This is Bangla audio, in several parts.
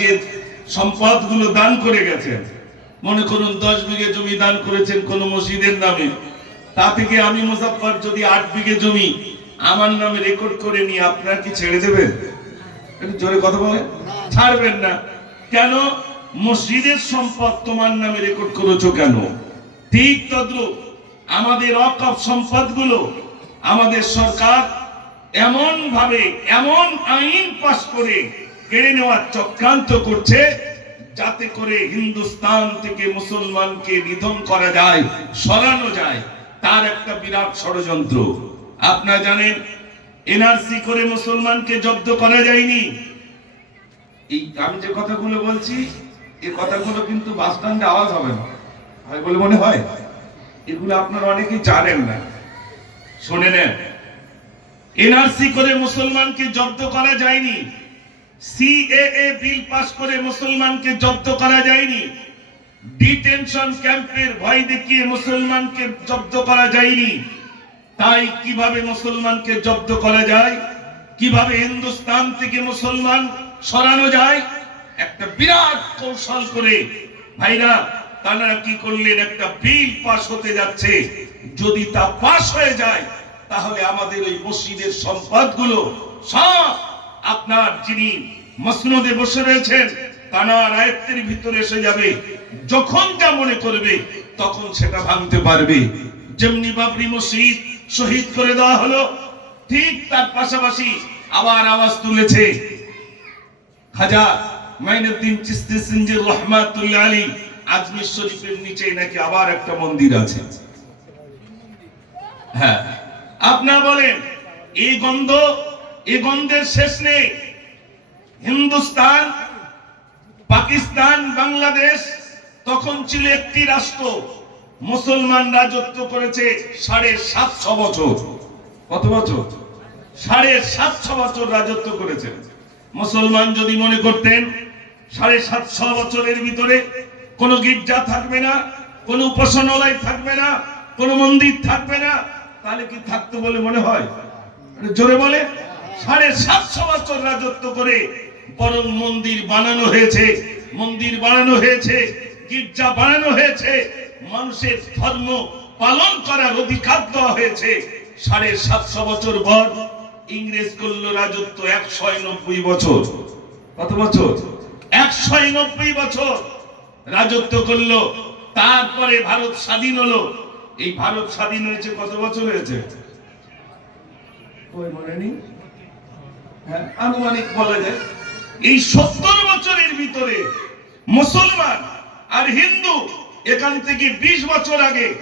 যে সম্পদগুলো দান করে গেছেন, মনে করুন দশ বিঘে জমি দান করেছেন কোন মসজিদের নামে, তা থেকে আমি মুজাফফর যদি আট বিঘে জমি আমার নামে রেকর্ড করে নিয়ে আপনারা কি ছেড়ে দেবেন? জোরে কথা বলে ছাড়বেন না। কেন? মসজিদের সম্পদ তোমার নামে রেকর্ড করেছ কেন? ঠিক তদ্রুপ আমাদের অকপ সম্পদগুলো আমাদের সরকার এমন ভাবে এমন আইন পাশ করে কেড়ে নেওয়ার চক্রান্ত করছে যাতে করে হিন্দুস্তান থেকে মুসলমানকে নিধন করা যায়, সরানো যায়। তার একটা বিরাট ষড়যন্ত্র। আপনারা জানেন, এনআরসি করে মুসলমানকে জব্দ করা যায়নি। এই আমি যে কথাগুলো বলছি এই কথাগুলো কিন্তু বাস স্ট্যান্ডে আওয়াজ হবে না। হয় বলে মনে হয়? এগুলো আপনারা অনেকেই জানেন না। শুনে নেন। এনআরসি করে মুসলমানকে জব্দ করা যায়নি। সিএএ বিল পাস করে মুসলমানকে জব্দ করা যায়নি। ডিটেনশন ক্যাম্পের ভয় দেখিয়ে মুসলমানকে জব্দ করা যায়নি। তাই কীভাবে মুসলমানকে জব্দ করা যায়? কীভাবে হিন্দুস্তান থেকে মুসলমান সরানো যায়? একটা বিরাট কৌশল করে। ভাইরা, তারা কি করলেন? একটা বিল পাস হতে যাচ্ছে। যদি তা পাস হয়ে যায়, তাহলে আমাদের ওই মসজিদের সম্পদগুলো সব আপনার যিনি মসনদে বসে রয়েছেন তানার আয়ত্তের ভিতরে এসে যাবে। যখন যা মনে করবে, তখন সেটা ভাঙতে পারবে। যেমনি বাবরি মসজিদ শহীদ করে দেওয়া হলো, ঠিক তার পাশাপাশি আবার আওয়াজ তুলেছে। খাজা মাইনুদ্দিন চিস্তি সিনজির রহমাতুল্লাহ আলী আজমির শরীফের নিচে নাকি আবার একটা মন্দির আছে। হ্যাঁ। আপনার বলেন, এই গন্ধ এই গন্ধের শেষ নেই। হিন্দুস্তান, পাকিস্তান, বাংলাদেশ, তখন ছিল একটি রাষ্ট্র। মুসলমান রাজত্ব করেছে সাড়ে সাতশো বছর। কত বছর? সাড়ে সাতশো বছর রাজত্ব করেছে। মুসলমান যদি মনে করতেন, সাড়ে সাতশো বছরের ভিতরে কোনো গির্জা থাকবে না, কোনো উপাসনালয় থাকবে না, কোনো মন্দির থাকবে না, তাহলে কি থাকতো বলে মনে হয়? জোরে বলে। সাড়ে সাতশো বছর রাজত্ব করে বরং মন্দির বানানো হয়েছে। মন্দির বানানো হয়েছে, গির্জা বানানো হয়েছে, মানুষের ধর্ম পালন করার অধিকার দেওয়া হয়েছে। সাড়ে সাতশো বছর পর ইংরেজ করল রাজত্ব একশো নব্বই বছর। কত বছর? একশো নব্বই বছর রাজত্ব করল। তারপরে ভারত স্বাধীন হলো। এই ভারত স্বাধীন হয়েছে কত বছর হয়েছে? মনে নেই? আনুমানিক বলা যায়, এই সত্তর বছরের ভিতরে মুসলমান আর হিন্দু এখান থেকে বিশ বছর আগে,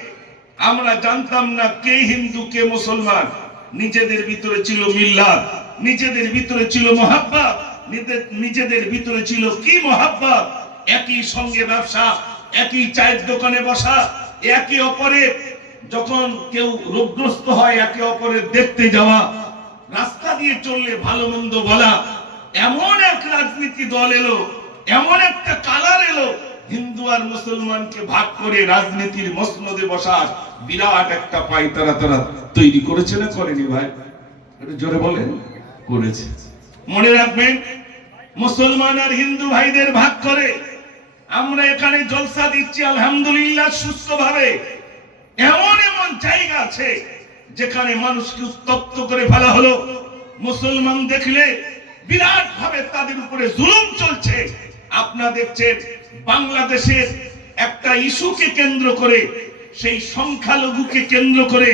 আমরা জানতাম না কে হিন্দু, কে মুসলমান। নিজেদের ভিতরে ছিল মিল্লাত নিজেদের ভিতরে ছিল মহাব্বা নিজেদের- ভিতরে ছিল কি মহাব্বা একই সঙ্গে ব্যবসা, একই চায়ের দোকানে বসা, একে অপরের, যখন কেউ রোগগ্রস্ত হয়, একে অপরের দেখতে যাওয়া দিয়ে চললে ভালো মন্দ বলা। এমন এক রাজনীতি দল এলো এমন একটা কালার এলো হিন্দু আর মুসলমানকে ভাগ করে রাজনীতির মসনদে বসার বিরাট একটা পাই তারা তারা তৈরি করেছে না করেনি ভাই? জোরে বলেন। করেছে। মনে রাখবেন মুসলমান আর হিন্দু ভাইদের ভাগ করে আমরা এখানে জলসা দিচ্ছি আলহামদুলিল্লাহ সুস্থভাবে। এমন এমন জায়গা আছে যেখানে মানুষকে উত্তপ্ত করে ফেলা হলো। মুসলমান দেখলে বিরাট ভাবে তাদের উপরে জুলুম চলছে। আপনারা দেখছেন, বাংলাদেশের একটা ইস্যুকে কেন্দ্র করে, সেই সংখ্যালঘুকে কেন্দ্র করে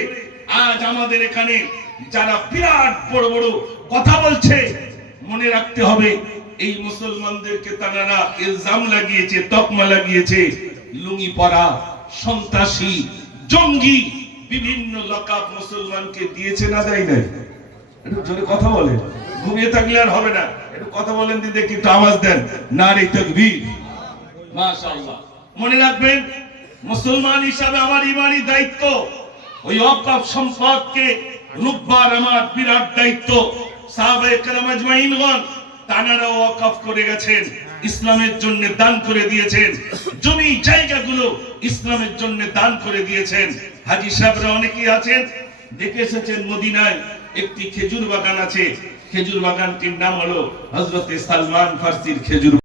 আজ আমাদের এখানে যারা বিরাট বড় বড় কথা বলছে, মনে রাখতে হবে, এই মুসলমানদেরকে তারা ইলজাম লাগিয়েছে, তকমা লাগিয়েছে। লুঙ্গি পরা, সন্ত্রাসী, জঙ্গি, বিভিন্ন লকাপ মুসলমানকে দিয়েছে না দেয় নাই? একটু জোরে কথা ঘুমিয়ে থাকলে আর হবে না। একটু কথা বলেন দিদি একটু আওয়াজ দেন। না রে তকবীর। মাশাআল্লাহ। মনে রাখবেন, মুসলমান হিসাবে আমার দায়িত্ব। ওই অকাপ সম্পদকে রূপবার আমার বিরাট দায়িত্ব। সাহাবায়ে কেরাম আজমাইনগণ করে গেছেন, ইসলামের জন্য দান করে দিয়েছেন। জমি জায়গাগুলো ইসলামের জন্য দান করে দিয়েছেন। হাজি সাহেবরা অনেকেই আছেন, দেখে এসেছেন মদিনায়। একটি খেজুর বাগান আছে। খেজুর বাগানটির নাম হলো হজরতে সালমান ফার্সির খেজুর